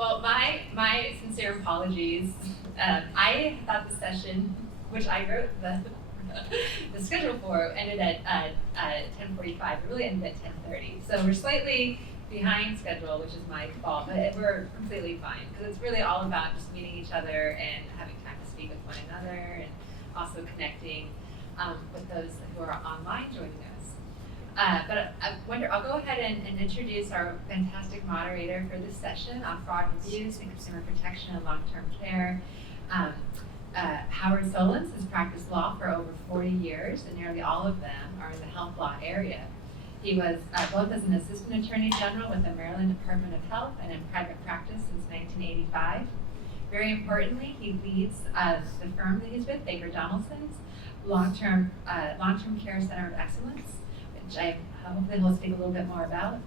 Well, my sincere apologies. I thought the session, which I wrote the schedule for, ended at 10:45. It really ended at 10:30. So we're slightly behind schedule, which is my fault, but we're completely fine because it's really all about just meeting each other and having time to speak with one another and also connecting with those who are online joining us. But I wonder, I'll go ahead and introduce our fantastic moderator for this session on fraud and abuse and consumer protection and long-term care. Howard Sollins has practiced law for over 40 years, and nearly all of them are in the health law area. He was both as an assistant attorney general with the Maryland Department of Health and in private practice since 1985. Very importantly, he leads the firm that he's with, Baker Donelson's long-term care center of excellence, which I hopefully he'll speak a little bit more about.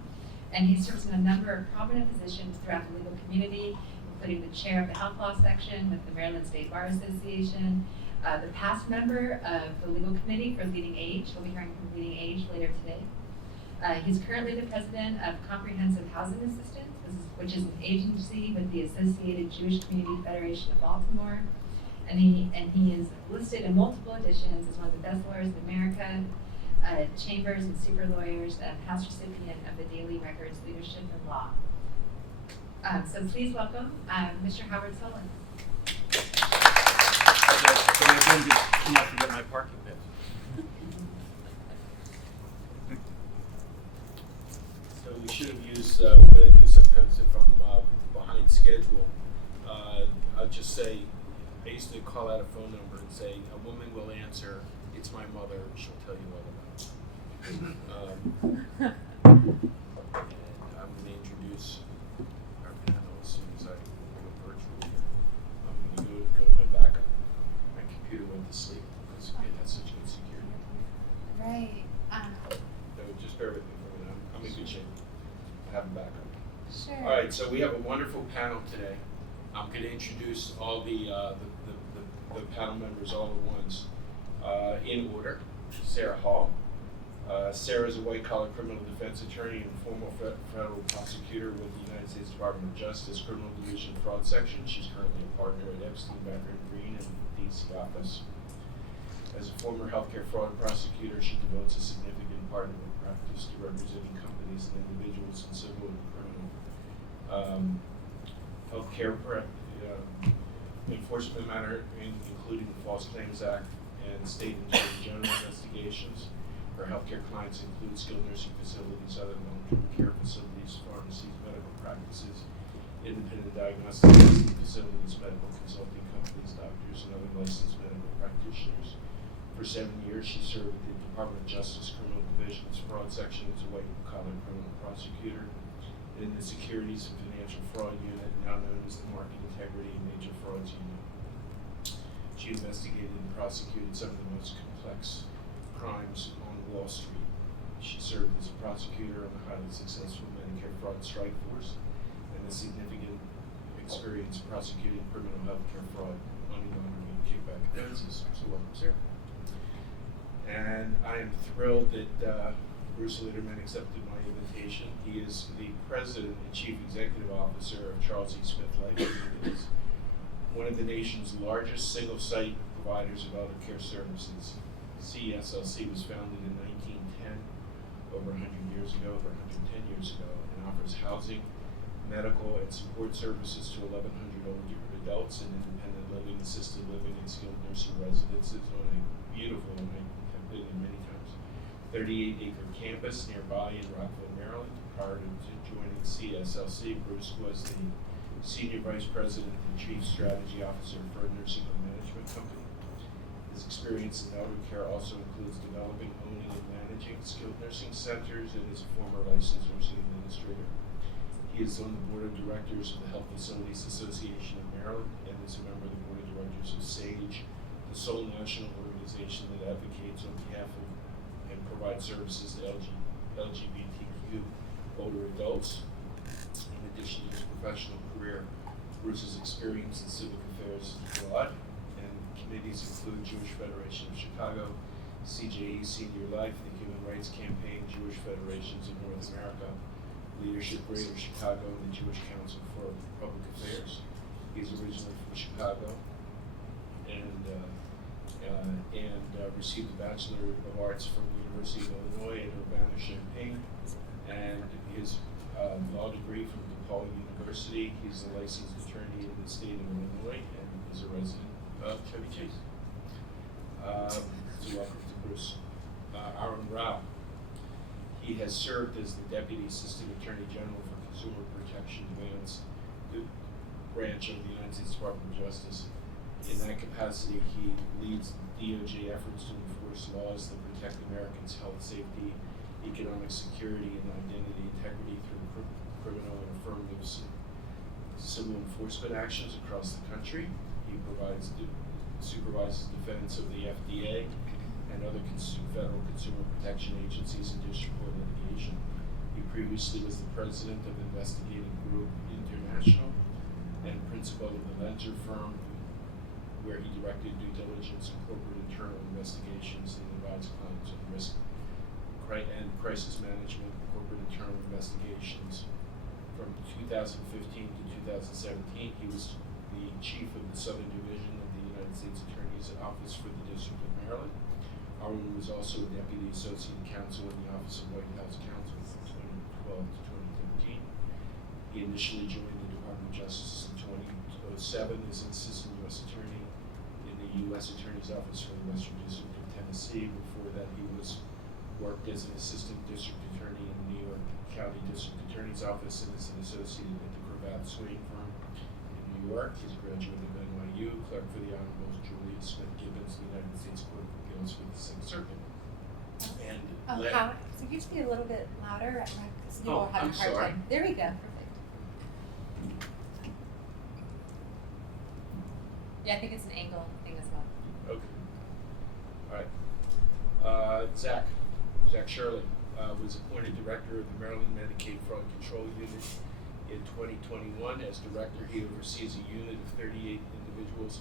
And he serves in a number of prominent positions throughout the legal community, including the chair of the health law section with the Maryland State Bar Association, the past member of the legal committee for Leading Age. We'll be hearing from Leading Age later today. He's currently the president of Comprehensive Housing Assistance, which is an agency with the Associated Jewish Community Federation of Baltimore. And he is listed in multiple editions as one of the best lawyers in America, Chambers and Super Lawyers, and past recipient of the Daily Records Leadership in Law. So please welcome Mr. Howard Sollins. Can I forget my parking bit? So we should have used what I do sometimes if I'm behind schedule. I'll just say, I used to call out a phone number and say, a woman will answer, it's my mother, she'll tell you all about it. And I'm going to introduce our panel as soon as I go virtual. I'm going to go to my backup. My computer went to sleep because it has such good security. Right. So just bear with me for a minute. I'm in good shape. I have a backup. Sure. All right, so we have a wonderful panel today. I'm going to introduce all the panel members all at once in order. Sarah Hall. Sarah is a white-collar criminal defense attorney and former federal prosecutor with the United States Department of Justice Criminal Division Fraud Section. She's currently a partner at Epstein, Becker, and Green in the D.C. office. As a former healthcare fraud prosecutor, she devotes a significant part of her practice to representing companies and individuals in civil and criminal healthcare enforcement matter, including the False Claims Act and state and attorney general investigations. Her healthcare clients include skilled nursing facilities, other long-term care facilities, pharmacies, medical practices, independent diagnostic testing facilities, medical consulting companies, doctors, and other licensed medical practitioners. For 7 years, she served at the Department of Justice Criminal Division's Fraud Section as a white-collar criminal prosecutor in the Securities and Financial Fraud Unit, now known as the Market Integrity and Major Frauds Unit. She investigated and prosecuted some of the most complex crimes on Wall Street. She served as a prosecutor on the highly successful Medicare fraud strike force and a significant experience prosecuting criminal healthcare fraud, money laundering, and kickback offenses. So welcome, Sarah. And I am thrilled that Bruce Lederman accepted my invitation. He is the president and chief executive officer of Charles E. Smith Life. It is one of the nation's largest single-site providers of elder care services. CSLC was founded in 1910, over 100 years ago, over 110 years ago, and offers housing, medical, and support services to 1,100 older adults in independent living, assisted living, and skilled nursing residences on a beautiful, and I've been there many times, 38-acre campus nearby in Rockville, Maryland. Prior to joining CSLC, Bruce was the Senior Vice President and Chief Strategy Officer for a nursing home management company. His experience in elder care also includes developing, owning, and managing skilled nursing centers, and is a former licensed nursing administrator. He is on the board of directors of the Health Facilities Association of Maryland and is a member of the board of directors of SAGE, the sole national organization that advocates on behalf of and provides services to LGBTQ older adults. In addition to his professional career, Bruce's experience in civic affairs is broad, and committees include Jewish Federation of Chicago, CJE Senior Life, the Human Rights Campaign, Jewish Federations of North America, leadership Greater Chicago and the Jewish Council for Public Affairs. He's originally from Chicago and received a Bachelor of Arts from the University of Illinois at Urbana-Champaign, and his law degree from DePaul University. He's a licensed attorney in the state of Illinois and is a resident of Chevy Chase. So welcome to Bruce. Arun. He has served as the Deputy Assistant Attorney General for Consumer Protection Demands, the branch of the United States Department of Justice. In that capacity, he leads DOJ efforts to enforce laws that protect Americans' health, safety, economic security, and identity integrity through criminal and affirmative civil enforcement actions across the country. He supervises defense of the FDA and other federal consumer protection agencies in district court litigation. He previously was the president of Investigating Group International and principal of the venture firm where he directed due diligence and corporate internal investigations and advised clients on risk and crisis management, corporate internal investigations. From 2015 to 2017, he was the chief of the Southern Division of the United States Attorney's Office for the District of Maryland. Arun was also a Deputy Associate Counsel in the Office of White House Counsel from 2012 to 2013. He initially joined the Department of Justice in 2007 as an Assistant U.S. Attorney in the U.S. Attorney's Office for the Western District of Tennessee. Before that, he worked as an Assistant District Attorney in the New York County District Attorney's Office and as an associate at the Cravath Swain firm in New York. He's a graduate of NYU, clerk for the Honorable Julia Smith Gibbons, the United States Court of Appeals for the Sixth Circuit. And so you just be a little bit louder, because people have a hard sorry. time. There we go. Perfect. Yeah, I think it's an angle thing as well. Okay. All right. Zach Shirley was appointed director of the Maryland Medicaid Fraud Control Unit in 2021. As director, he oversees a unit of 38 individuals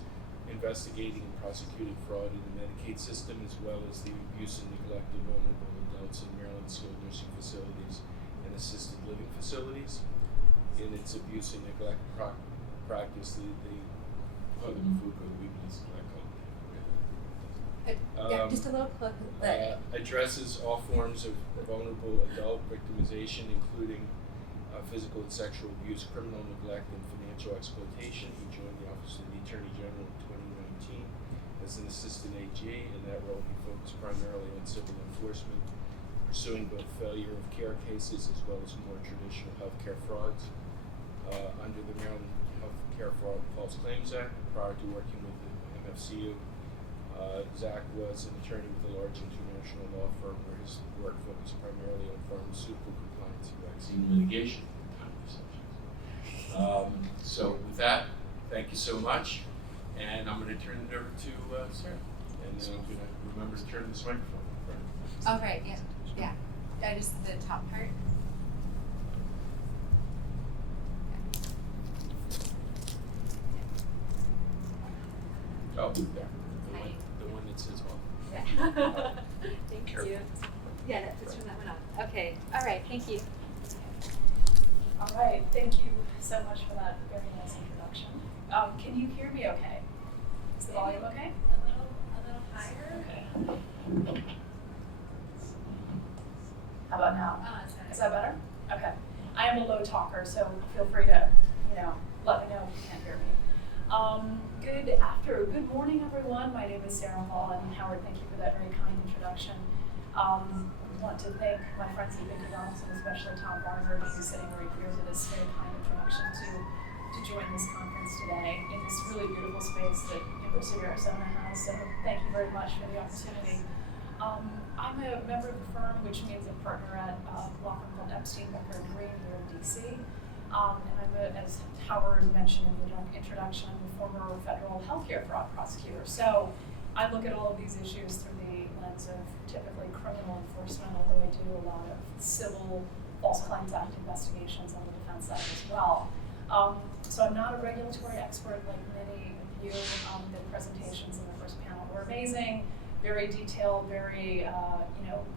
investigating and prosecuting fraud in the Medicaid system, as well as the abuse and neglect of vulnerable adults in Maryland skilled nursing facilities and assisted living facilities. In its abuse and neglect practice, the food code weakness, Yeah, just a little close. addresses all forms of vulnerable adult victimization, including physical and sexual abuse, criminal neglect, and financial exploitation. He joined the Office of the Attorney General in 2019 as an Assistant AG. In that role, he focused primarily on civil enforcement, pursuing both failure of care cases as well as more traditional healthcare frauds. Under the Maryland Healthcare Fraud False Claims Act, prior to working with the MFCU, Zach was an attorney with a large international law firm where his work focused primarily on pharmaceutical compliance and vaccine litigation. So with that, thank you so much, and I'm going to turn it over to Sarah, and then I'm going to remember to turn this microphone on. Oh, right, yeah. Just the top part. Oh, there. Hi. The one that says off. Yeah. Thank Careful. you. Yeah, let's turn that one on. Okay, all right, thank you. All right, thank you so much for that very nice introduction. Can you hear me okay? Is the volume okay? A little higher. Okay. How about now? Is that better? Okay. I am a low talker, so feel free to, let me know if you can't hear me. Good morning, everyone. My name is Sarah Hall, and Howard, thank you for that very kind introduction. I want to thank my friends at Baker Donelson, especially Tom Barnard, who's sitting right here, for this very kind introduction to join this conference today in this really beautiful space that University of Arizona has. So thank you very much for the opportunity. I'm a member of the firm, which means a partner at a law firm called Epstein, Becker here in DC. And as Howard mentioned in the introduction, I'm a former federal healthcare fraud prosecutor. So I look at all of these issues through the lens of typically criminal enforcement, although I do a lot of civil False Claims Act investigations on the defense side as well. So I'm not a regulatory expert like many of you. The presentations in the first panel were amazing. very detailed, very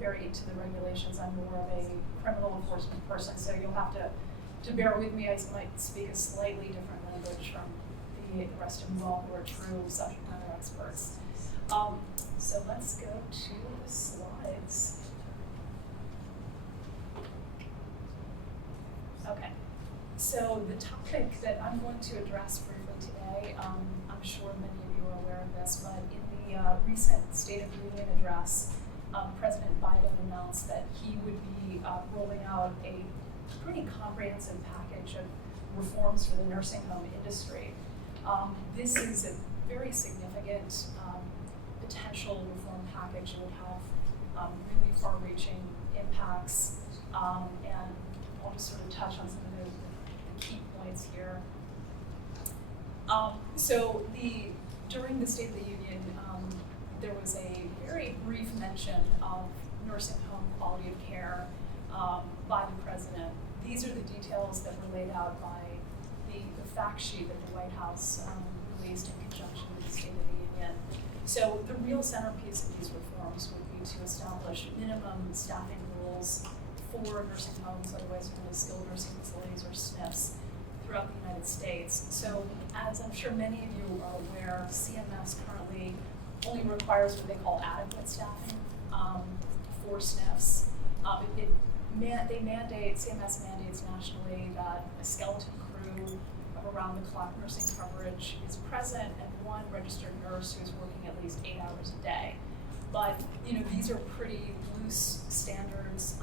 very into the regulations. I'm more of a criminal enforcement person, so you'll have to bear with me. I might speak a slightly different language from the rest of you all who are true subject matter experts. So let's go to the slides. Okay, so the topic that I'm going to address briefly today, I'm sure many of you are aware of this, but in the recent State of the Union address, President Biden announced that he would be rolling out a pretty comprehensive package of reforms for the nursing home industry. This is a very significant potential reform package. It would have really far-reaching impacts, and I'll just sort of touch on some of the key points here. During the State of the Union, there was a very brief mention of nursing home quality of care by the president. These are the details that were laid out by the fact sheet that the White House released in conjunction with the State of the Union. So the real centerpiece of these reforms would be to establish minimum staffing rules for nursing homes, otherwise known as skilled nursing facilities or SNFs, throughout the United States. So as I'm sure many of you are aware, CMS currently only requires what they call adequate staffing for SNFs. CMS mandates nationally that a skeleton crew of around-the-clock nursing coverage is present and one registered nurse who is working at least 8 hours a day. But these are pretty loose standards.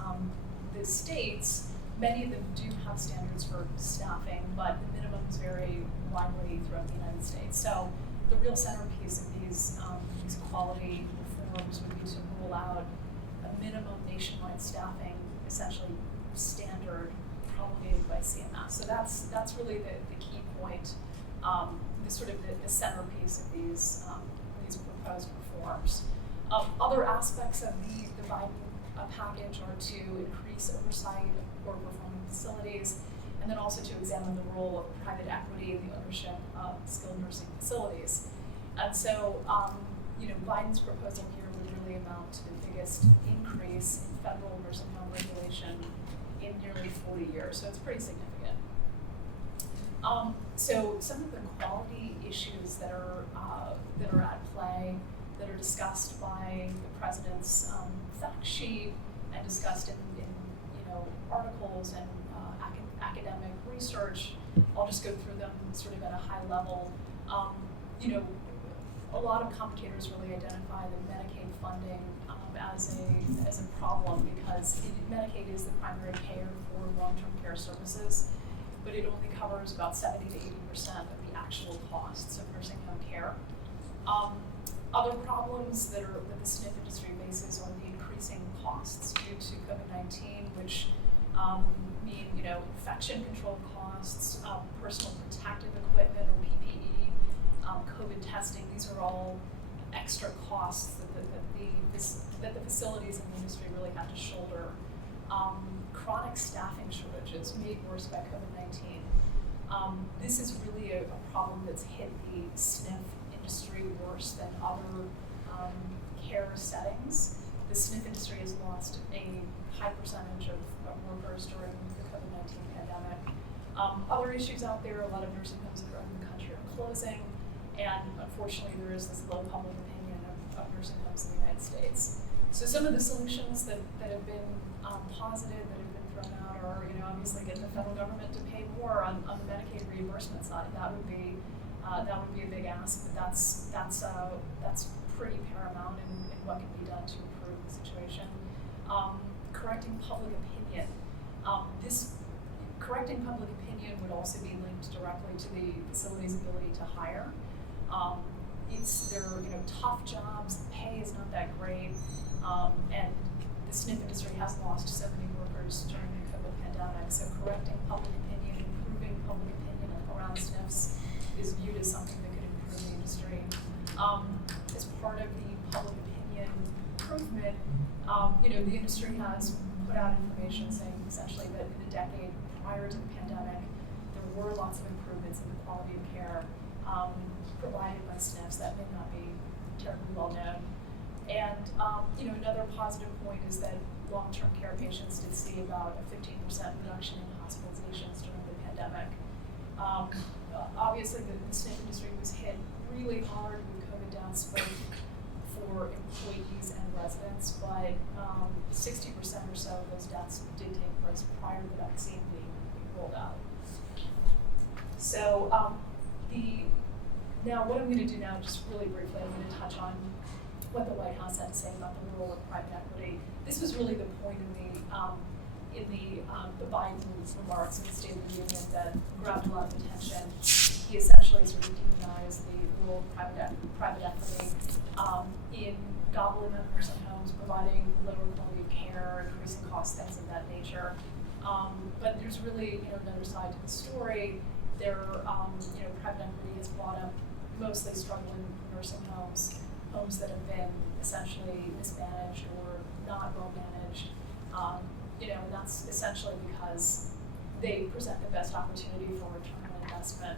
The states, many of them do have standards for staffing, but the minimums vary widely throughout the United States. So the real centerpiece of these quality reforms would be to rule out a minimum nationwide staffing, essentially standard promulgated by CMS. So that's really the key point, the centerpiece of these proposed reforms. Other aspects of the Biden package are to increase oversight of poor performing facilities, and then also to examine the role of private equity in the ownership of skilled nursing facilities. And so, Biden's proposal here would really amount to the biggest increase in federal nursing home regulation in nearly 40 years. So it's pretty significant. So some of the quality issues that are at play, that are discussed by the president's fact sheet and discussed in articles and academic research. I'll just go through them sort of at a high level. A lot of commentators really identify the Medicaid funding as a problem because Medicaid is the primary payer for long-term care services, but it only covers about 70 to 80% of the actual costs of nursing home care. Other problems that the SNF industry faces are the increasing costs due to COVID-19, which mean infection control costs, personal protective equipment or PPE, COVID testing. These are all extra costs that the facilities in the industry really have to shoulder. Chronic staffing shortages made worse by COVID-19. This is really a problem that's hit the SNF industry worse than other care settings. The SNF industry has lost a high percentage of workers during the COVID-19 pandemic. Other issues out there, a lot of nursing homes around the country are closing, and unfortunately there is this low public opinion of nursing homes in the United States. So some of the solutions that have been posited, that have been thrown out are, obviously get the federal government to pay more on the Medicaid reimbursement side. That would be a big ask, but that's pretty paramount in what can be done to improve the situation. Correcting public opinion. Correcting public opinion would also be linked directly to the facility's ability to hire. They're tough jobs. The pay is not that great, and the SNF industry has lost so many workers during the COVID pandemic. So correcting public opinion, improving public opinion around SNFs is viewed as something that could improve the industry. As part of the public opinion improvement, the industry has put out information saying essentially that in the decade prior to the pandemic, there were lots of improvements in the quality of care provided by SNFs that may not be terribly well known. And another positive point is that long-term care patients did see about a 15% reduction in hospitalizations during the pandemic. Obviously, the SNF industry was hit really hard with COVID deaths, both for employees and residents, but 60% or so of those deaths did take place prior to the vaccine being rolled out. So now what I'm going to do now, just really briefly, I'm going to touch on what the White House had to say about the role of private equity. This was really the point in the Biden remarks in the State of the Union that grabbed a lot of attention. He essentially sort of demonized the role of private equity in gobbling up nursing homes, providing lower quality of care, increasing costs, things of that nature. But there's really another side to the story. Private equity has bought up mostly struggling nursing homes that have been essentially mismanaged or not well managed. And that's essentially because they present the best opportunity for return on investment.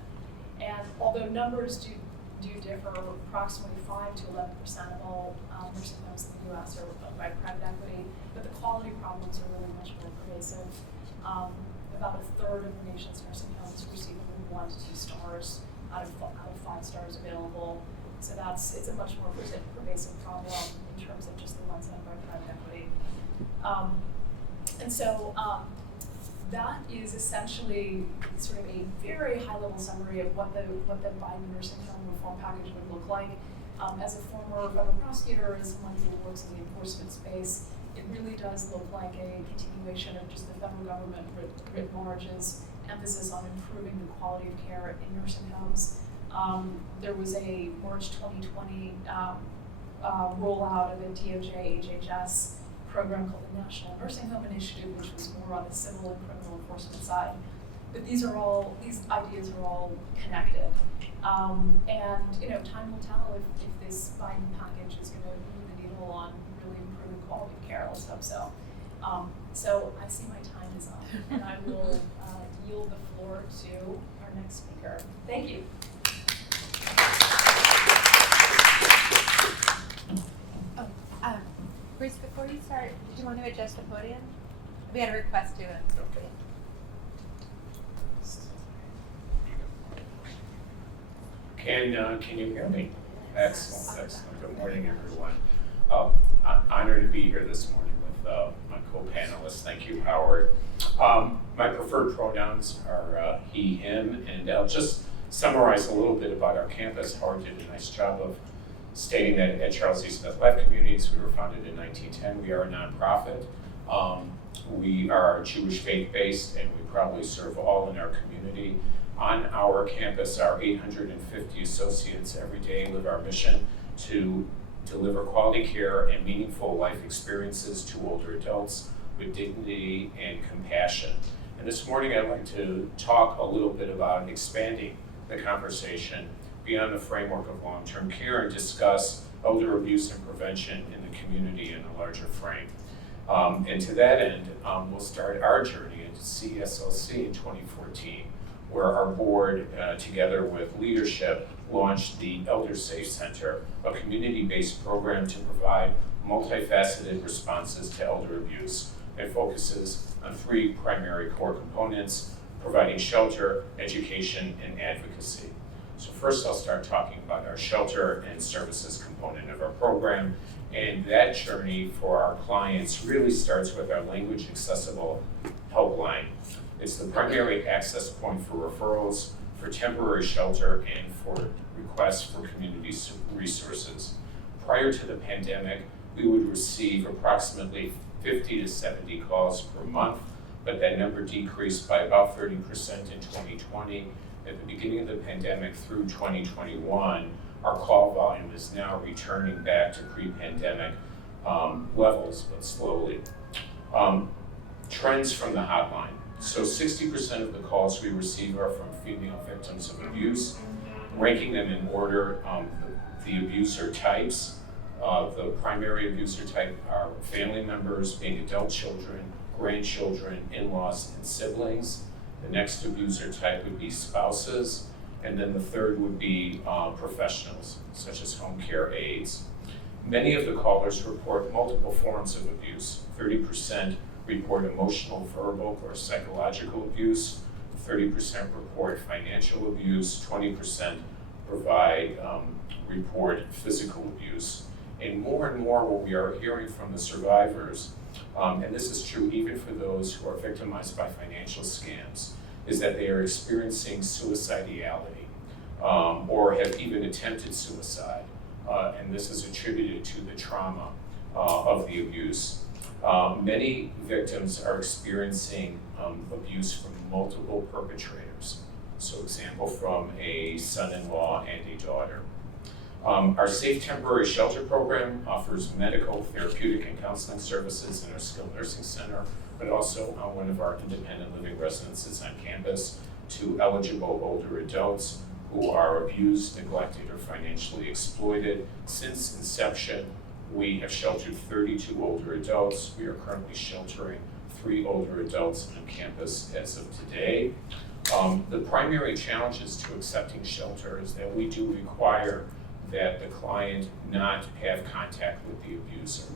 And although numbers do differ, approximately 5 to 11% of all nursing homes in the U.S. are owned by private equity, but the quality problems are really much more pervasive. About a third of the nation's nursing homes receive only 1 to 2 stars out of 5 stars available. So it's a much more pervasive problem in terms of just the ones owned by private equity. That is essentially sort of a very high-level summary of what the Biden nursing home reform package would look like. As a former federal prosecutor, as someone who works in the enforcement space, it really does look like a continuation of just the federal government writ large's emphasis on improving the quality of care in nursing homes. There was a March 2020 rollout of a DOJ HHS program called the National Nursing Home Initiative, which was more on the civil and criminal enforcement side. But these ideas are all connected. Time will tell if this Biden package is going to move the needle on really improving quality of care. Let's hope so. So I see my time is up, and I will yield the floor to our next speaker. Thank you. Bruce, before you start, did you want to adjust the podium? We had a request to it. Okay. Can you hear me? Excellent. Good morning, everyone. I'm honored to be here this morning with my co-panelists. Thank you, Howard. My preferred pronouns are he, him, and I'll just summarize a little bit about our campus. Howard did a nice job of stating that at Charles E. Smith Life Communities, we were founded in 1910. We are a nonprofit. We are Jewish faith-based, and we proudly serve all in our community. On our campus, our 850 associates every day live our mission to deliver quality care and meaningful life experiences to older adults with dignity and compassion. And this morning, I'd like to talk a little bit about expanding the conversation beyond the framework of long-term care and discuss elder abuse and prevention in the community in a larger frame. And to that end, we'll start our journey into CSLC in 2014, where our board, together with leadership, launched the Elder Safe Center, a community-based program to provide multifaceted responses to elder abuse. It focuses on 3 primary core components: providing shelter, education, and advocacy. So first I'll start talking about our shelter and services component of our program. And that journey for our clients really starts with our language accessible helpline. It's the primary access point for referrals, for temporary shelter, and for requests for community resources. Prior to the pandemic, we would receive approximately 50 to 70 calls per month, but that number decreased by about 30% in 2020. At the beginning of the pandemic through 2021, our call volume is now returning back to pre-pandemic levels, but slowly. Trends from the hotline. So 60% of the calls we receive are from female victims of abuse, ranking them in order, the abuser types. The primary abuser type are family members, being adult children, grandchildren, in-laws, and siblings. The next abuser type would be spouses, and then the third would be professionals, such as home care aides. Many of the callers report multiple forms of abuse. 30% report emotional, verbal, or psychological abuse. 30% report financial abuse. 20% report physical abuse. And more what we are hearing from the survivors, and this is true even for those who are victimized by financial scams, is that they are experiencing suicidality or have even attempted suicide. And this is attributed to the trauma of the abuse. Many victims are experiencing abuse from multiple perpetrators. So example, from a son-in-law and a daughter. Our Safe Temporary Shelter program offers medical, therapeutic, and counseling services in our skilled nursing center, but also one of our independent living residences on campus to eligible older adults who are abused, neglected, or financially exploited. Since inception, we have sheltered 32 older adults. We are currently sheltering 3 older adults on campus as of today. The primary challenges to accepting shelter is that we do require that the client not have contact with the abuser.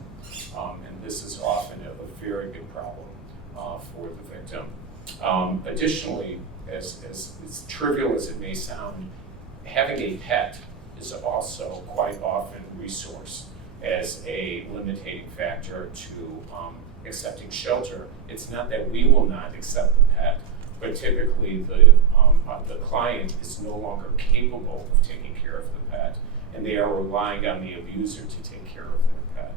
And this is often a very big problem for the victim. Additionally, as trivial as it may sound, having a pet is also quite often resourced as a limiting factor to accepting shelter. It's not that we will not accept the pet, but typically the client is no longer capable of taking care of the pet, and they are relying on the abuser to take care of their pet.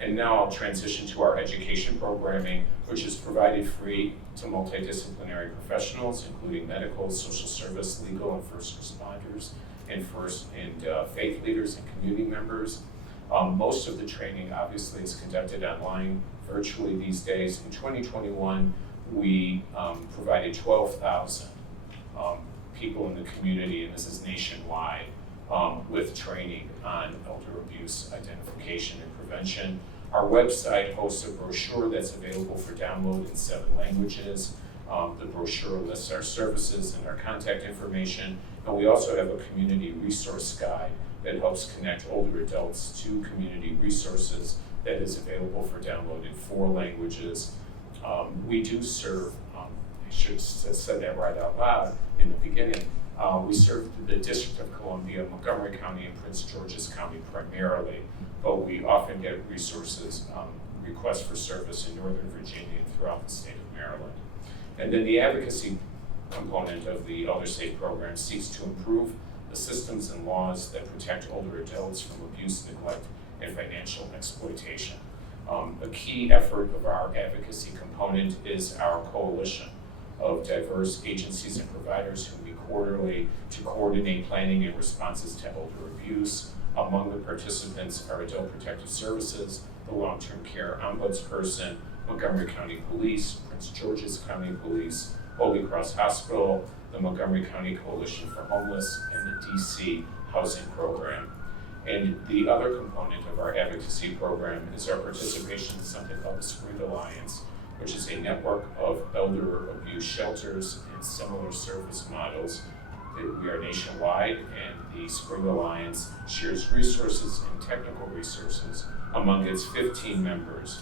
And now I'll transition to our education programming, which is provided free to multidisciplinary professionals, including medical, social service, legal, and first responders, and faith leaders and community members. Most of the training obviously is conducted online, virtually these days. In 2021, we provided 12,000 people in the community, and this is nationwide, with training on elder abuse identification and prevention. Our website hosts a brochure that's available for download in 7 languages. The brochure lists our services and our contact information, and we also have a community resource guide that helps connect older adults to community resources that is available for download in 4 languages. We do serve, I should have said that right out loud in the beginning, we serve the District of Columbia, Montgomery County, and Prince George's County primarily, but we often get resources, requests for service in Northern Virginia and throughout the state of Maryland. And then the advocacy component of the Elder Safe program seeks to improve the systems and laws that protect older adults from abuse, neglect, and financial exploitation. A key effort of our advocacy component is our coalition of diverse agencies and providers who meet quarterly to coordinate planning and responses to elder abuse. Among the participants are Adult Protective Services, the Long-Term Care Ombudsperson, Montgomery County Police, Prince George's County Police, Holy Cross Hospital, the Montgomery County Coalition for Homeless, and the DC Housing Program. And the other component of our advocacy program is our participation in something called the Spring Alliance, which is a network of elder abuse shelters and similar service models. We are nationwide, and the Spring Alliance shares resources and technical resources among its 15 members,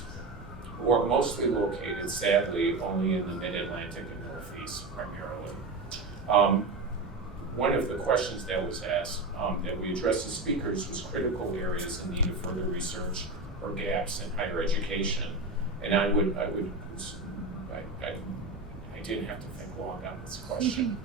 who are mostly located, sadly, only in the Mid-Atlantic and Northeast primarily. One of the questions that was asked that we addressed as speakers was critical areas in need of further research or gaps in higher education. And I didn't have to think long on this question.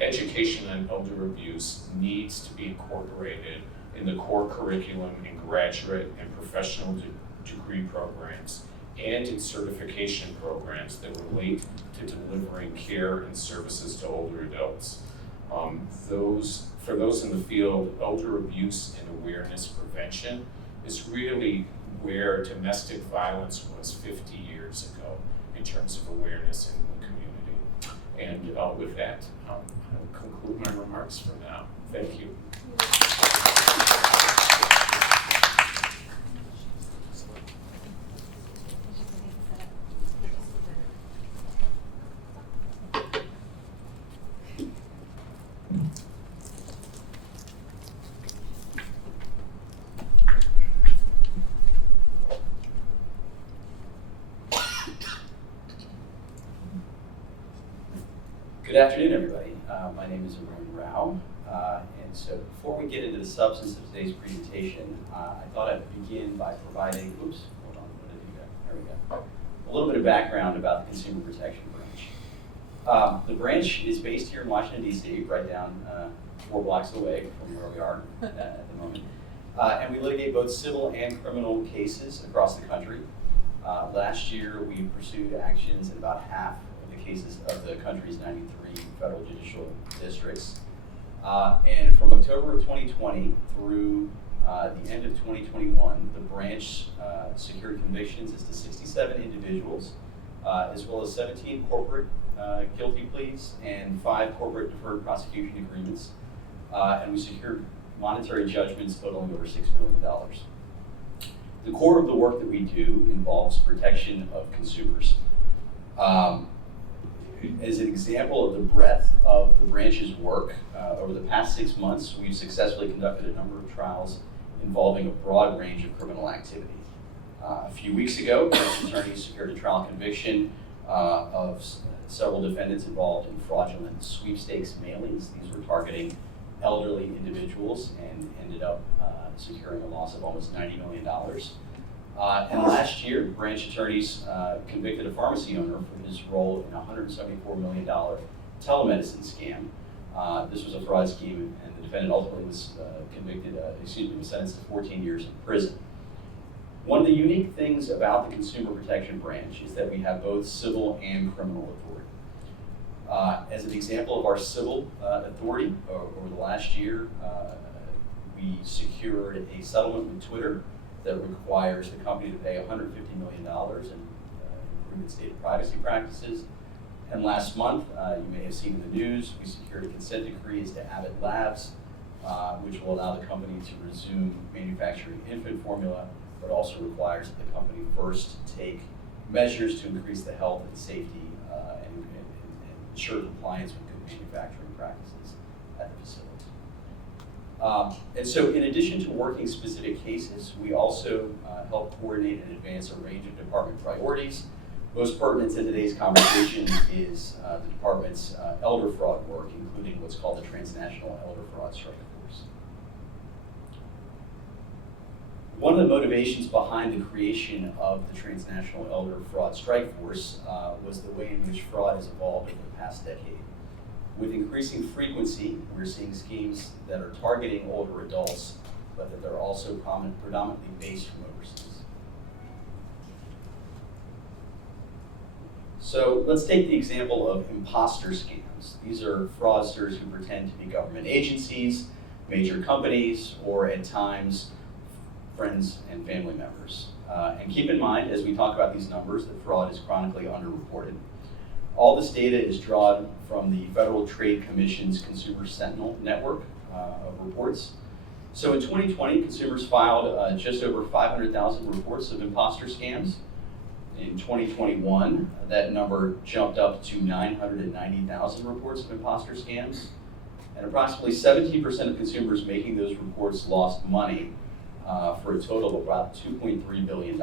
Education on elder abuse needs to be incorporated in the core curriculum in graduate and professional degree programs and in certification programs that relate to delivering care and services to older adults. For those in the field, elder abuse and awareness prevention is really where domestic violence was 50 years ago in terms of awareness in the community. And with that, I'll conclude my remarks for now. Thank you. afternoon, everybody. My name is Arun, and so before we get into the substance of today's presentation, I thought I'd begin by providing, hold on, what did you got? There we go. A little bit of background about the Consumer Protection Branch. The branch is based here in Washington, D.C., right down 4 blocks away from where we are at the moment. And we litigate both civil and criminal cases across the country. Last year, we pursued actions in about half of the cases of the country's 93 federal judicial districts. And from October of 2020 through the end of 2021, the branch secured convictions as to 67 individuals, as well as 17 corporate guilty pleas and 5 corporate deferred prosecution agreements. And we secured monetary judgments totaling over $6 million. The core of the work that we do involves protection of consumers. As an example of the breadth of the branch's work, over the past 6 months, we've successfully conducted a number of trials involving a broad range of criminal activity. A few weeks ago, branch attorneys secured a trial conviction of several defendants involved in fraudulent sweepstakes mailings. These were targeting elderly individuals and ended up securing a loss of almost $90 million. And last year, branch attorneys convicted a pharmacy owner for his role in a $174 million telemedicine scam. This was a fraud scheme, and the defendant ultimately was was sentenced to 14 years in prison. One of the unique things about the Consumer Protection Branch is that we have both civil and criminal authority. As an example of our civil authority, over the last year, we secured a settlement with Twitter that requires the company to pay $150 million in improved data privacy practices. And last month, you may have seen in the news, we secured a consent decree as to Abbott Labs, which will allow the company to resume manufacturing infant formula, but also requires that the company first take measures to increase the health and safety and ensure compliance with good manufacturing practices at the facility. And so in addition to working specific cases, we also help coordinate and advance a range of department priorities. Most pertinent to today's conversation is the department's elder fraud work, including what's called the Transnational Elder Fraud Strike Force. One of the motivations behind the creation of the Transnational Elder Fraud Strike Force was the way in which fraud has evolved over the past decade. With increasing frequency, we're seeing schemes that are targeting older adults, but that they're also predominantly based from overseas. So let's take the example of imposter scams. These are fraudsters who pretend to be government agencies, major companies, or at times, friends and family members. And keep in mind, as we talk about these numbers, that fraud is chronically underreported. All this data is drawn from the Federal Trade Commission's Consumer Sentinel network of reports. So in 2020, consumers filed just over 500,000 reports of imposter scams. In 2021, that number jumped up to 990,000 reports of imposter scams. And approximately 17% of consumers making those reports lost money for a total of about $2.3 billion.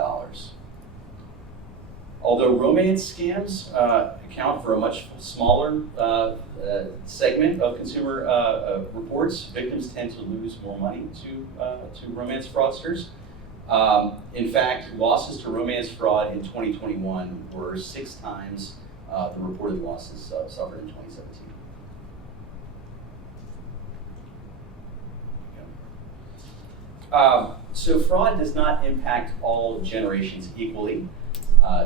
Although romance scams account for a much smaller segment of consumer reports, victims tend to lose more money to romance fraudsters. In fact, losses to romance fraud in 2021 were 6 times the reported losses suffered in 2017. So fraud does not impact all generations equally.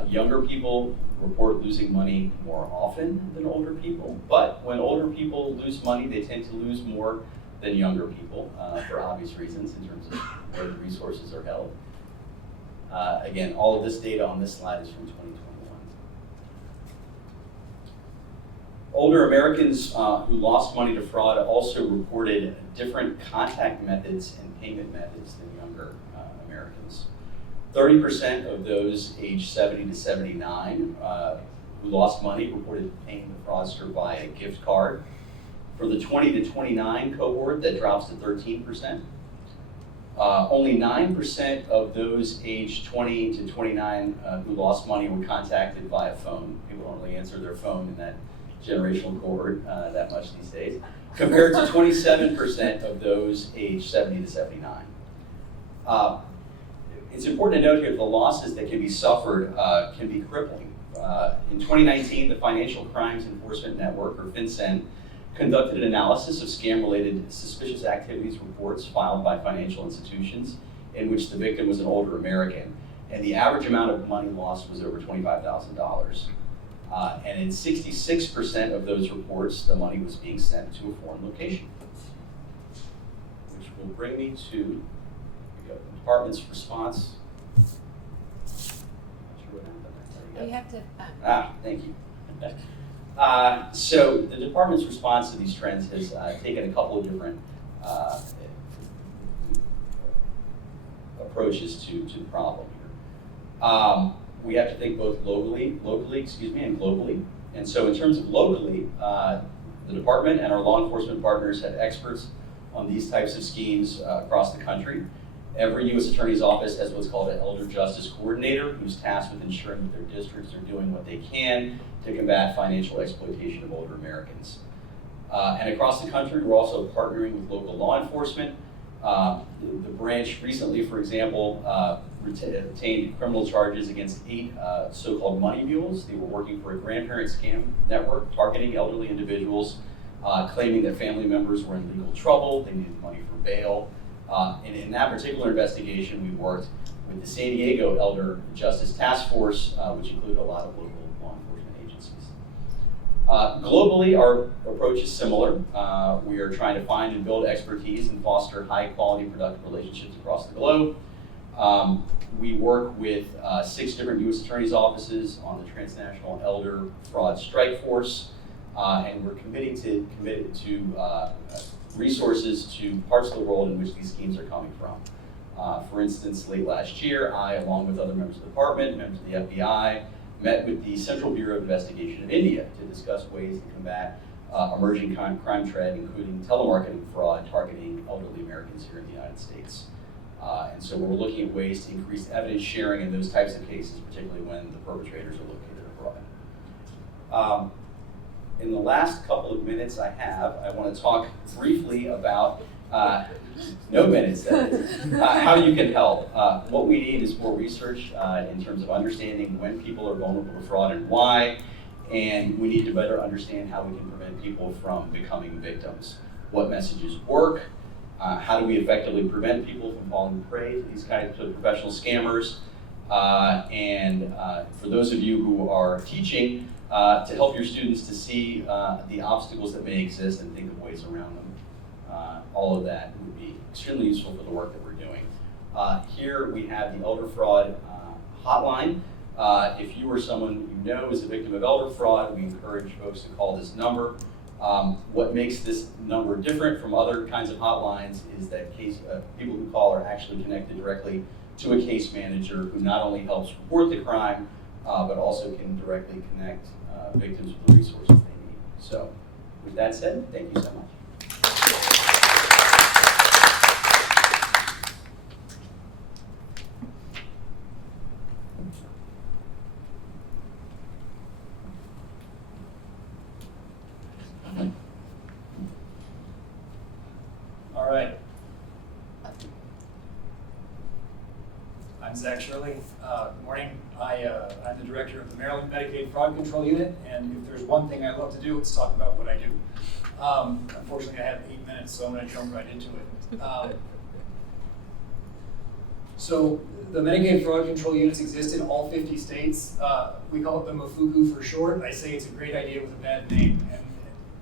Younger people report losing money more often than older people, but when older people lose money, they tend to lose more than younger people for obvious reasons in terms of where the resources are held. Again, all of this data on this slide is from 2021. Older Americans who lost money to fraud also reported different contact methods and payment methods than younger Americans. 30% of those aged 70 to 79 who lost money reported paying the fraudster via gift card. For the 20 to 29 cohort, that drops to 13%. Only 9% of those aged 20 to 29 who lost money were contacted via phone. People don't really answer their phone in that generational cohort that much these days, compared to 27% of those aged 70 to 79. It's important to note here that the losses that can be suffered can be crippling. In 2019, the Financial Crimes Enforcement Network, or FinCEN, conducted an analysis of scam-related suspicious activities reports filed by financial institutions in which the victim was an older American, and the average amount of money lost was over $25,000. And in 66% of those reports, the money was being sent to a foreign location. Which will bring me to the department's response. Not sure what happened there. There You have to, thank you. So the department's response to these trends has taken a couple of different approaches to the problem here. We have to think both locally, and globally. And so in terms of locally, the department and our law enforcement partners have experts on these types of schemes across the country. Every U.S. Attorney's Office has what's called an Elder Justice Coordinator, who's tasked with ensuring that their districts are doing what they can to combat financial exploitation of older Americans. And across the country, we're also partnering with local law enforcement. The branch recently, for example, obtained criminal charges against 8 so-called money mules. They were working for a grandparent scam network targeting elderly individuals, claiming that family members were in legal trouble, they needed money for bail. And in that particular investigation, we worked with the San Diego Elder Justice Task Force, which included a lot of local law enforcement agencies. Globally, our approach is similar. We are trying to find and build expertise and foster high-quality, productive relationships across the globe. We work with 6 different U.S. Attorney's offices on the Transnational Elder Fraud Strike Force, and we're committed to resources to parts of the world in which these schemes are coming from. For instance, late last year, I, along with other members of the department, members of the FBI, met with the Central Bureau of Investigation of India to discuss ways to combat emerging crime trend, including telemarketing fraud targeting elderly Americans here in the United States. And so we're looking at ways to increase evidence sharing in those types of cases, particularly when the perpetrators are located abroad. In the last couple of minutes I want to talk briefly about, no minutes, how you can help. What we need is more research in terms of understanding when people are vulnerable to fraud and why, and we need to better understand how we can prevent people from becoming victims. What messages work? How do we effectively prevent people from falling prey to these kinds of professional scammers? And for those of you who are teaching, to help your students to see the obstacles that may exist and think of ways around them. All of that would be extremely useful for the work that we're doing. Here we have the Elder Fraud Hotline. If you or someone you know is a victim of elder fraud, we encourage folks to call this number. What makes this number different from other kinds of hotlines is that people who call are actually connected directly to a case manager who not only helps report the crime, but also can directly connect victims with the resources they need. So with that said, thank you so much. All right. I'm Shirley. Good morning. I'm the director of the Maryland Medicaid Fraud Control Unit, and if there's one thing I love to do, it's talk about what I do. Unfortunately, I have 8 minutes, so I'm going to jump right into it. So the Medicaid Fraud Control Units exist in all 50 states. We call it the MFUCU for short. I say it's a great idea with a bad name, and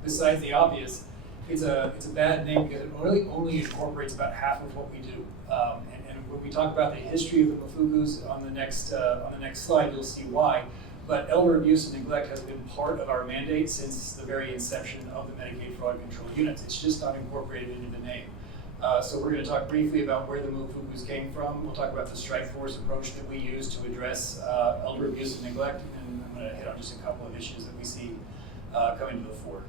besides the obvious, it's a bad name because it only incorporates about half of what we do. And when we talk about the history of the MFUCUs on the next slide, you'll see why. But elder abuse and neglect has been part of our mandate since the very inception of the Medicaid Fraud Control Units. It's just not incorporated into the name. So we're going to talk briefly about where the MFUCUs came from. We'll talk about the strike force approach that we use to address elder abuse and neglect, and I'm going to hit on just a couple of issues that we see coming to the fore.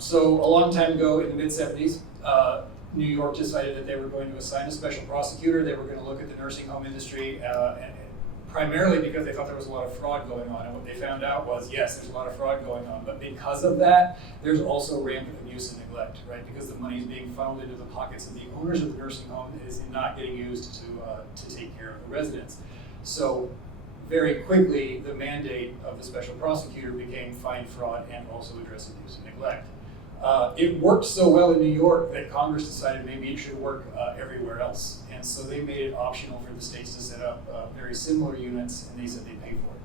So a long time ago in the mid-70s, New York decided that they were going to assign a special prosecutor. They were going to look at the nursing home industry and primarily because they thought there was a lot of fraud going on. And what they found out was, yes, there's a lot of fraud going on, but because of that, there's also rampant abuse and neglect, right? Because the money is being funneled into the pockets of the owners of the nursing home is not getting used to take care of the residents. So very quickly, the mandate of the special prosecutor became find fraud and also address abuse and neglect. It worked so well in New York that Congress decided maybe it should work everywhere else. And so they made it optional for the states to set up very similar units, and they said they'd pay for it.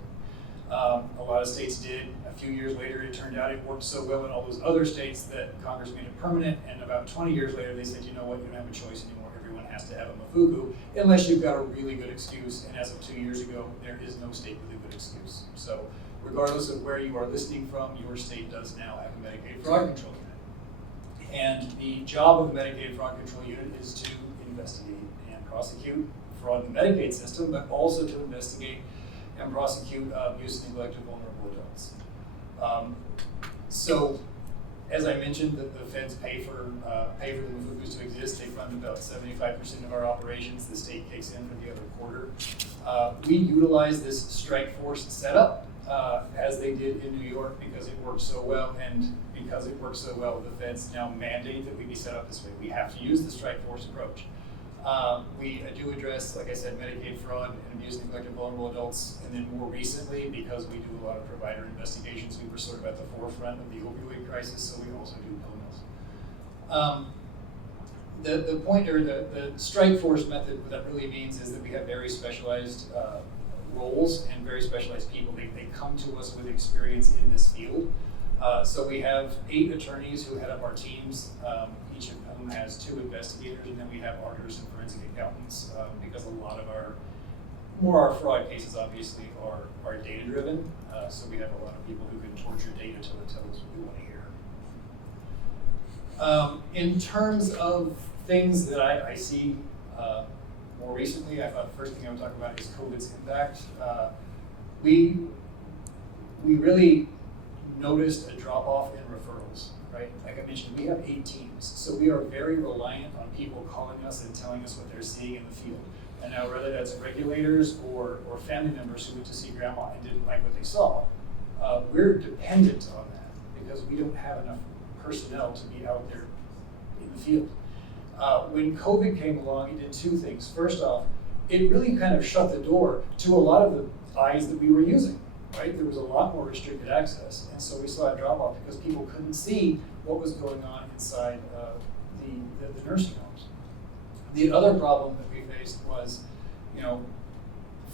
A lot of states did. A few years later, it turned out it worked so well in all those other states that Congress made it permanent, and about 20 years later, they said, you know what, you don't have a choice anymore. Everyone has to have a mafuku, unless you've got a really good excuse, and as of 2 years ago, there is no state with a good excuse. So regardless of where you are listening from, your state does now have a Medicaid fraud control unit. And the job of the Medicaid fraud control unit is to investigate and prosecute fraud in the Medicaid system, but also to investigate and prosecute abuse and neglect of vulnerable adults. So, as I mentioned, the feds pay for the mafukus to exist. They fund about 75% of our operations. The state kicks in for the other quarter. We utilize this strike force setup as they did in New York because it worked so well, and because it worked so well, the feds now mandate that we be set up this way. We have to use the strike force approach. We do address, like I said, Medicaid fraud and abuse and neglect of vulnerable adults, and then more recently, because we do a lot of provider investigations, we were sort of at the forefront of the opioid crisis, so we also do pill mills. The point, or the strike force method, what that really means is that we have very specialized roles and very specialized people. They come to us with experience in this field. So we have 8 attorneys who head up our teams. Each of them has 2 investigators, and then we have auditors and forensic accountants, because a lot of our fraud cases obviously are data driven. So we have a lot of people who can torture data till it tells us what we want to hear. In terms of things that I see more recently, I thought the first thing I would talk about is COVID's impact. We really noticed a drop off in referrals, right? Like I mentioned, we have 8 teams, so we are very reliant on people calling us and telling us what they're seeing in the field. And now, whether that's regulators or family members who went to see grandma and didn't like what they saw, we're dependent on that because we don't have enough personnel to be out there in the field. When COVID came along, it did 2 things. First off, it really kind of shut the door to a lot of the eyes that we were using. Right? There was a lot more restricted access, and so we saw a drop off because people couldn't see what was going on inside the nursing homes. The other problem that we faced was,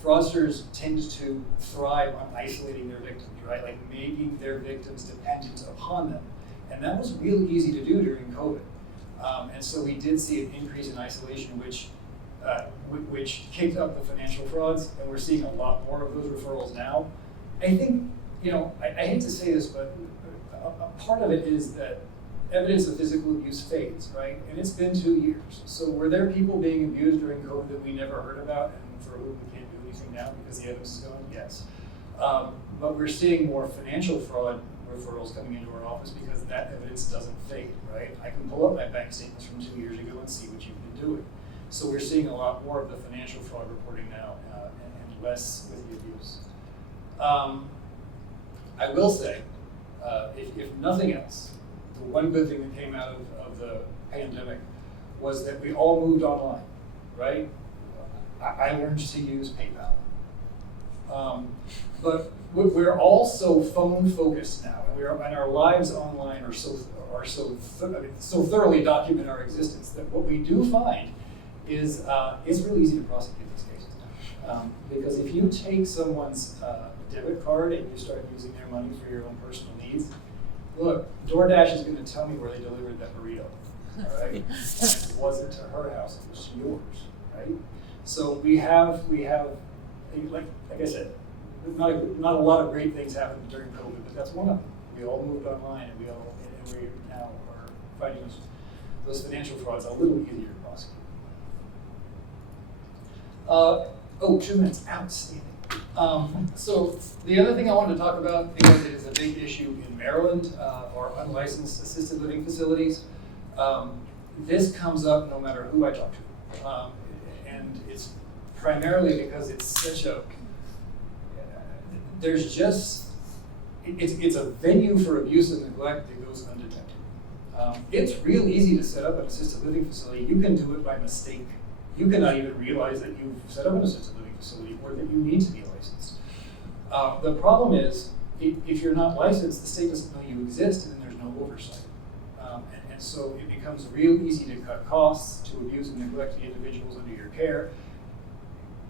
fraudsters tend to thrive on isolating their victims, right? Like making their victims dependent upon them, and that was real easy to do during COVID. And so we did see an increase in isolation, which kicked up the financial frauds, and we're seeing a lot more of those referrals now. I think, I hate to say this, but a part of it is that evidence of physical abuse fades, right? And it's been 2 years. So were there people being abused during COVID that we never heard about and for whom we can't do anything now because the evidence is gone? Yes. But we're seeing more financial fraud referrals coming into our office because that evidence doesn't fade, right? I can pull up my bank statements from 2 years ago and see what you've been doing. So we're seeing a lot more of the financial fraud reporting now and less with the abuse. I will say, if nothing else, the one good thing that came out of the pandemic was that we all moved online, right? I learned to use PayPal. But we're all so phone focused now, and our lives online are so thoroughly document our existence that what we do find is it's really easy to prosecute these cases now. Because if you take someone's debit card and you start using their money for your own personal needs, look, DoorDash is going to tell me where they delivered that burrito. All right, it wasn't to her house; it was to yours, right? So we have like I said, not a lot of great things happened during COVID, but that's one of them. We all moved online, and we now are fighting those financial frauds a little easier to prosecute. 2 minutes, outstanding. So the other thing I wanted to talk about, because it is a big issue in Maryland, are unlicensed assisted living facilities. This comes up no matter who I talk to. And it's primarily because it's such a there's just, it's a venue for abuse and neglect that goes undetected. It's real easy to set up an assisted living facility. You can do it by mistake. You cannot even realize that you've set up an assisted living facility or that you need to be licensed. The problem is, if you're not licensed, the state doesn't know you exist, and then there's no oversight. And so it becomes real easy to cut costs, to abuse and neglect the individuals under your care.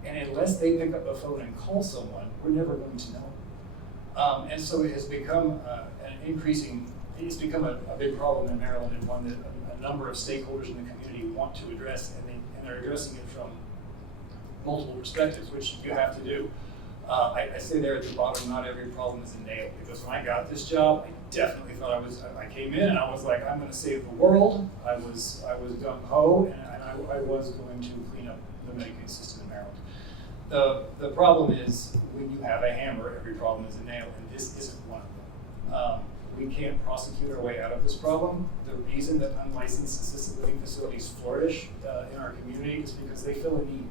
And unless they pick up the phone and call someone, we're never going to know. And so it has become it's become a big problem in Maryland, and one that a number of stakeholders in the community want to address, and they're addressing it from multiple perspectives, which you have to do. I say there at the bottom, not every problem is a nail, because when I got this job, I definitely thought I came in and I was like, I'm going to save the world. I was gung-ho, and I was going to clean up the Medicaid system in Maryland. The problem is, when you have a hammer, every problem is a nail, and this isn't one of them. We can't prosecute our way out of this problem. The reason that unlicensed assisted living facilities flourish in our community is because they fill a need.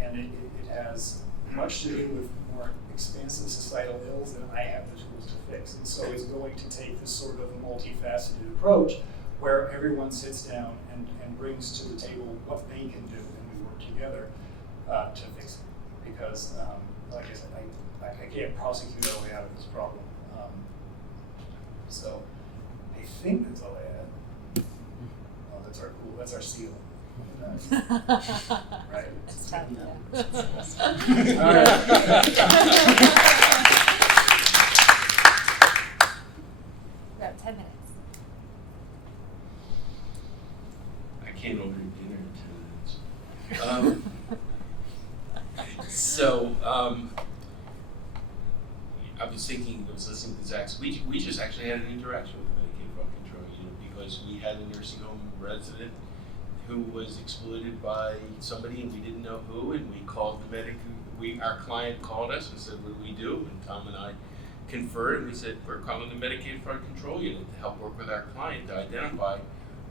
And it has much to do with more expansive societal ills than I have the tools to fix. And so it's going to take this sort of multifaceted approach where everyone sits down and brings to the table what they can do, and we work together to fix it. Because, like I said, I can't prosecute our way out of this problem. So I think that's all I had. Oh, that's our seal. Right. It's tough, yeah. All right. We have 10 minutes. I can't order dinner in 10 minutes. I was listening to Zach's. We just actually had an interaction with the Medicaid fraud control unit because we had a nursing home resident who was exploited by somebody and we didn't know who, and we called our client called us and said, what do we do? And Tom and I conferred and we said, we're calling the Medicaid fraud control unit to help work with our client to identify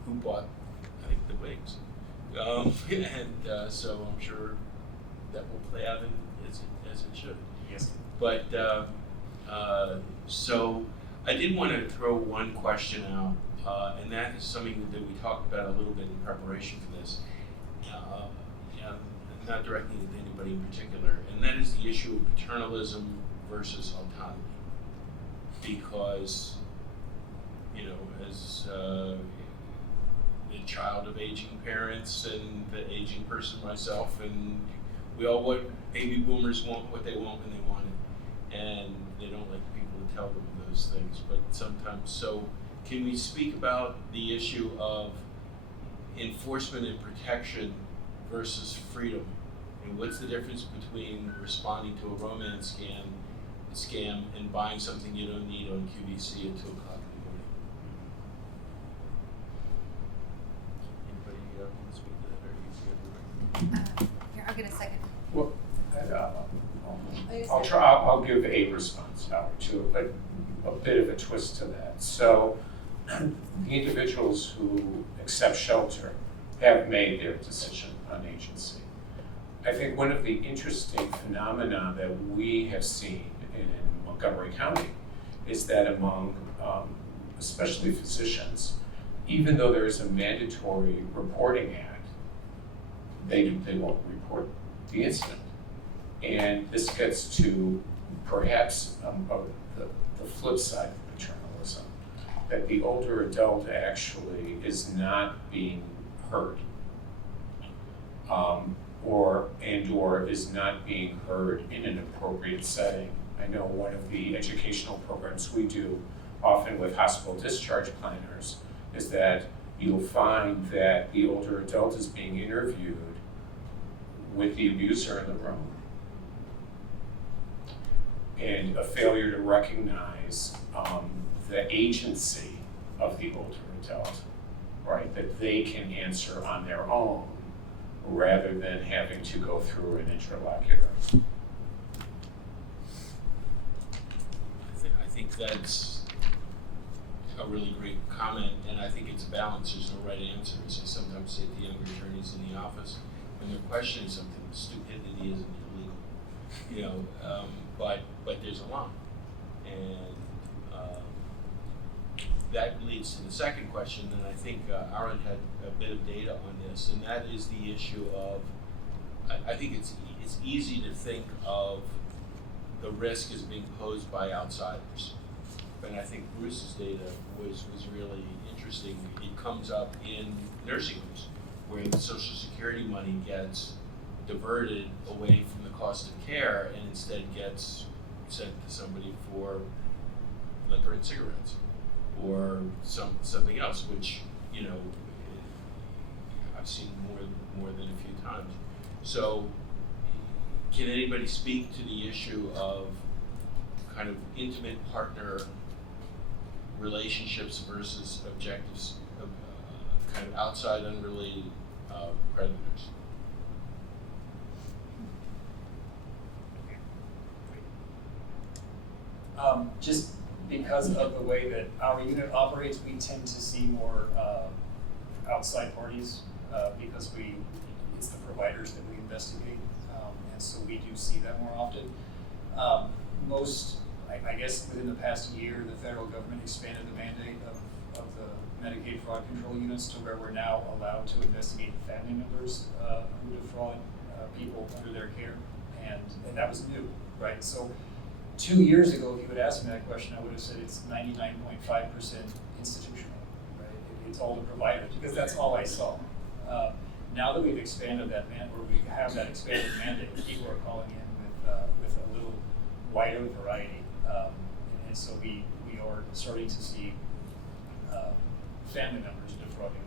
who bought, I think, the wigs. So I'm sure that will play out as it should. Yes. But so I did want to throw one question out, and that is something that we talked about a little bit in preparation for this. Not directing it to anybody in particular, and that is the issue of paternalism versus autonomy. Because, as the child of aging parents and the aging person myself, and we all what baby boomers want what they want when they want it, and they don't like people to tell them those things. But sometimes, so can we speak about the issue of enforcement and protection versus freedom? And what's the difference between responding to a romance scam and buying something you don't need on QVC at 2 o'clock in the morning? Anybody want to speak to that, or you Here, I'll get a second. Well, I'll give a response now to a bit of a twist to that. So the individuals who accept shelter have made their decision on agency. I think one of the interesting phenomena that we have seen in Montgomery County is that among especially physicians, even though there is a mandatory reporting act, they won't report the incident. And this gets to perhaps the flip side of paternalism, that the older adult actually is not being heard, or is not being heard in an appropriate setting. I know one of the educational programs we do often with hospital discharge planners is that you'll find that the older adult is being interviewed with the abuser in the room. And a failure to recognize the agency of the older adult, right? That they can answer on their own rather than having to go through an interlocutor. I think that's a really great comment, and I think it's a balance. There's no right answer. As I sometimes say to younger attorneys in the office, when they're questioning something, stupidity isn't illegal. you know, but there's a line. And that leads to the second question, and I think Arun had a bit of data on this, and that is the issue of, I think it's easy to think of the risk as being posed by outsiders. And I think Bruce's data was really interesting. It comes up in nursing homes where the Social Security money gets diverted away from the cost of care and instead gets sent to somebody for liquor and cigarettes or something else, which, you know, I've seen more than a few times. So can anybody speak to the issue of kind of intimate partner relationships versus objectives of kind of outside unrelated predators? Just because of the way that our unit operates, we tend to see more outside parties because it's the providers that we investigate, and so we do see that more often. I guess within the past year, the federal government expanded the mandate of the Medicaid fraud control units to where we're now allowed to investigate family members who defraud people under their care, and that was new, right? So 2 years ago, if you had asked me that question, I would have said it's 99.5% institutional, right? It's all the providers, because that's all I saw. Now that we've expanded that or we have that expanded mandate, people are calling in with a little wider variety, and so we are starting to see family members defrauding